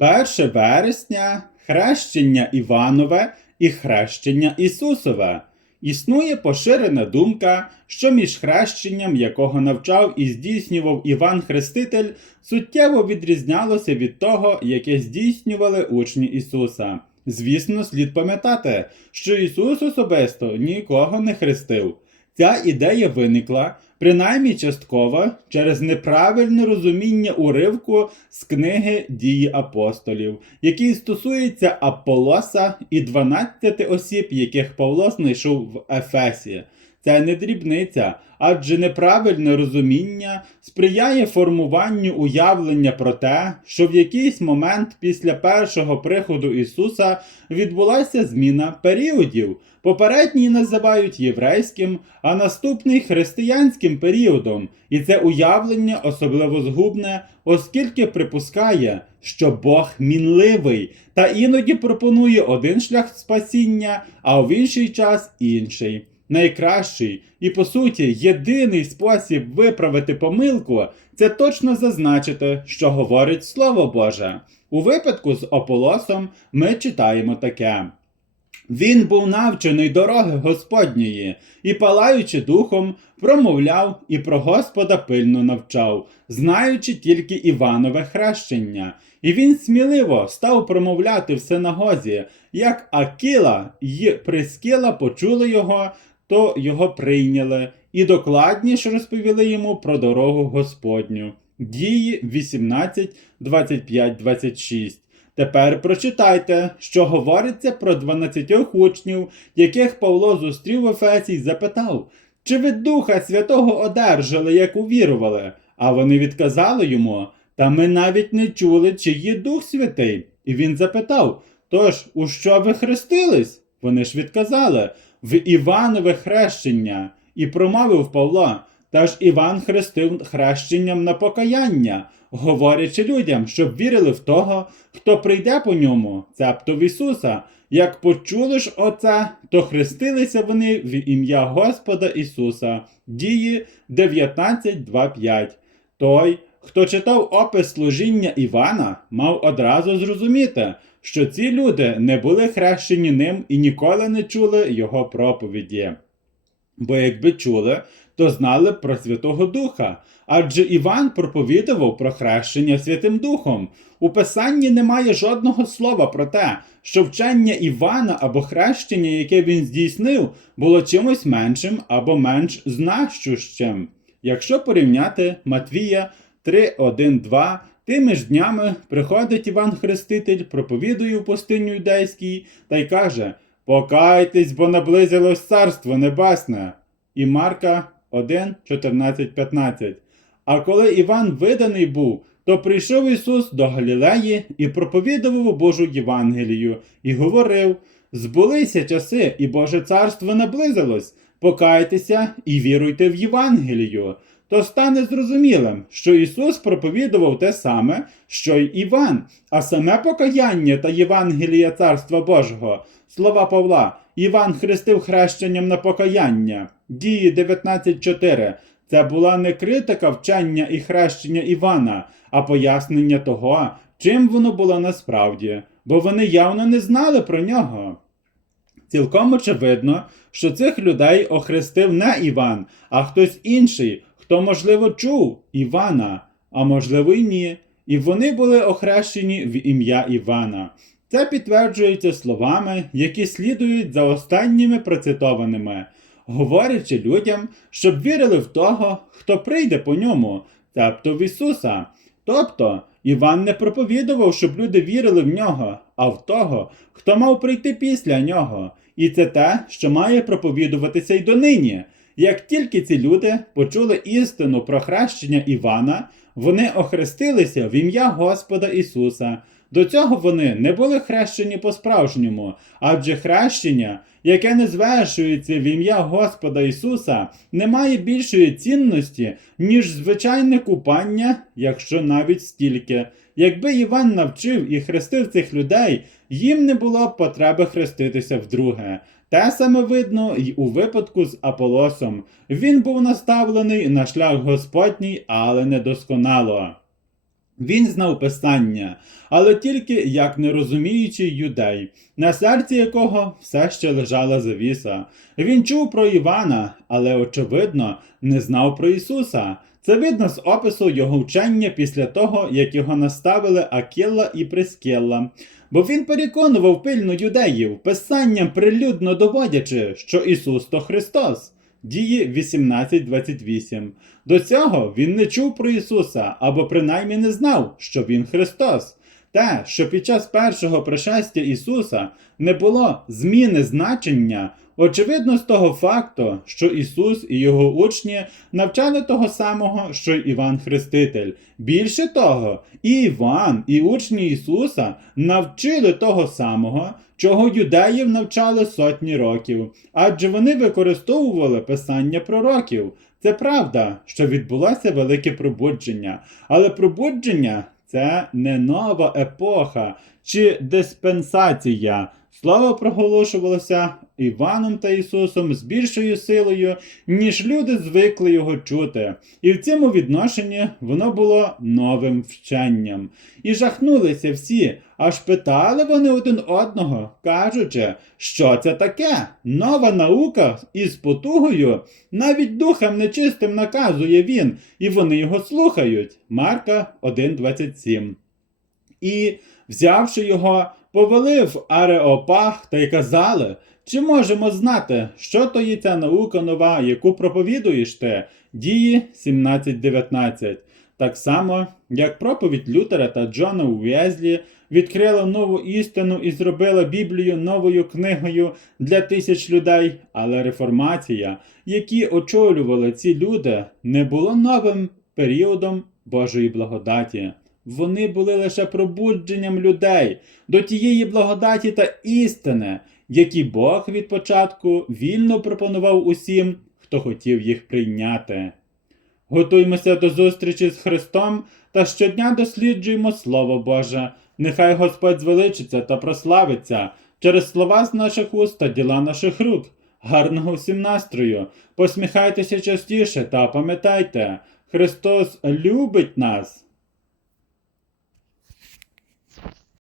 1 вересня хрещення Іванове і хрещення Ісусове. Існує поширена думка, що між хрещенням, якого навчав і здійснював Іван Хреститель, суттєво відрізнялося від того, яке здійснювали учні Ісуса. Звісно, слід пам'ятати, що Ісус особисто нікого не хрестив. Ця ідея виникла, принаймні частково, через неправильне розуміння уривку з книги Дії апостолів, який стосується Аполоса і 12 осіб, яких Павло знайшов в Ефесі. Це не дрібниця, адже неправильне розуміння сприяє формуванню уявлення про те, що в якийсь момент після першого приходу Ісуса відбулася зміна періодів. Попередній називають єврейським, а наступний християнським періодом, і це уявлення особливо згубне, оскільки припускає, що Бог мінливий та іноді пропонує один шлях спасіння, а в інший час інший. Найкращий і, по суті, єдиний спосіб виправити помилку це точно зазначити, що говорить Слово Боже. У випадку з Ополосом ми читаємо таке. Він був навчений дороги Господньої і, палаючи духом, промовляв і про Господа пильно навчав, знаючи тільки Іванове хрещення. І він сміливо став промовляти в синагозі, як Акіла й Прискіла почули його, то його прийняли, і докладніше розповіли йому про дорогу Господню. Дії 18, 25, 26. Тепер прочитайте, що говориться про 12 учнів, яких Павло зустрів в Ефесі й запитав, чи ви Духа Святого одержали, як увірували? А вони відказали йому, та ми навіть не чули, чи є Дух Святий. І він запитав: Тож, у що ви хрестились? Вони ж відказали в Іванове хрещення, і промовив Павло. Та ж Іван хрестив хрещенням на покаяння, говорячи людям, щоб вірили в того, хто прийде по ньому, цебто в Ісуса. Як почули ж оце, то хрестилися вони в ім'я Господа Ісуса. Дії 19.2.5. Той, хто читав опис служіння Івана, мав одразу зрозуміти, що ці люди не були хрещені ним і ніколи не чули його проповіді. Бо якби чули, то знали б про Святого Духа, адже Іван проповідував про хрещення Святим Духом. У Писанні немає жодного слова про те, що вчення Івана або хрещення, яке він здійснив, було чимось меншим або менш значущим. Якщо порівняти Матвія 3.1.2, тими ж днями приходить Іван Хреститель, проповідує в пустиню юдейській та й каже: Покайтесь, бо наблизилось Царство Небесне. І Марка 1, 14, 15. А коли Іван виданий був, то прийшов Ісус до Галілеї і проповідував Божу Євангелію, і говорив: Збулися часи, і Боже царство наблизилось, покайтеся і віруйте в Євангелію. То стане зрозумілим, що Ісус проповідував те саме, що й Іван, а саме покаяння та Євангелія Царства Божого. Слова Павла, Іван хрестив хрещенням на покаяння. Дії 19.4. Це була не критика вчення і хрещення Івана, а пояснення того, чим воно було насправді, бо вони явно не знали про нього. Цілком очевидно, що цих людей охрестив не Іван, а хтось інший, хто, можливо, чув Івана, а можливо, й ні. І вони були охрещені в ім'я Івана. Це підтверджується словами, які слідують за останніми процитованими, говорячи людям, щоб вірили в того, хто прийде по ньому, тобто в Ісуса. Тобто, Іван не проповідував, щоб люди вірили в нього, а в того, хто мав прийти після нього. І це те, що має проповідуватися й донині. Як тільки ці люди почули істину про хрещення Івана, вони охрестилися в ім'я Господа Ісуса. До цього вони не були хрещені по-справжньому, адже хрещення, яке не звершується в ім'я Господа Ісуса, не має більшої цінності, ніж звичайне купання, якщо навіть стільки. Якби Іван навчив і хрестив цих людей, їм не було б потреби хреститися вдруге. Те саме видно й у випадку з Аполосом. Він був наставлений на шлях Господній, але недосконало. Він знав писання, але тільки як нерозуміючий юдей, на серці якого все ще лежала завіса. Він чув про Івана, але, очевидно, не знав про Ісуса. Це видно з опису його вчення після того, як його наставили Акілла і Прискелла. Бо він переконував пильно юдеїв, писанням прилюдно доводячи, що Ісус то Христос. Дії 18.28. До цього він не чув про Ісуса або принаймні не знав, що Він Христос. Те, що під час першого пришестя Ісуса не було зміни значення, очевидно з того факту, що Ісус і його учні навчали того самого, що й Іван Хреститель. Більше того, і Іван, і учні Ісуса навчили того самого, чого юдеїв навчали сотні років, адже вони використовували писання пророків. Це правда, що відбулося велике пробудження, але пробудження це не нова епоха чи диспенсація. Слово проголошувалося Іваном та Ісусом з більшою силою, ніж люди звикли його чути, і в цьому відношенні воно було новим вченням. І жахнулися всі, аж питали вони один одного, кажучи, що це таке? Нова наука із потугою, навіть духам нечистим наказує він, і вони його слухають. Марка 1.27. І, взявши його, повели в Ареопаг та й казали, чи можемо знати, що то є ця наука нова, яку проповідуєш ти? Дії 17.19. Так само, як проповідь Лютера та Джона Уезлі відкрила нову істину і зробила Біблію новою книгою для тисяч людей, але реформація, які очолювали ці люди, не було новим періодом Божої благодаті. Вони були лише пробудженням людей до тієї благодаті та істини, які Бог від початку вільно пропонував усім, хто хотів їх прийняти. Готуймося до зустрічі з Христом та щодня досліджуємо Слово Боже. Нехай Господь звеличиться та прославиться через слова з наших уст та діла наших рук. Гарного всім настрою! Посміхайтеся частіше та пам'ятайте, Христос любить нас.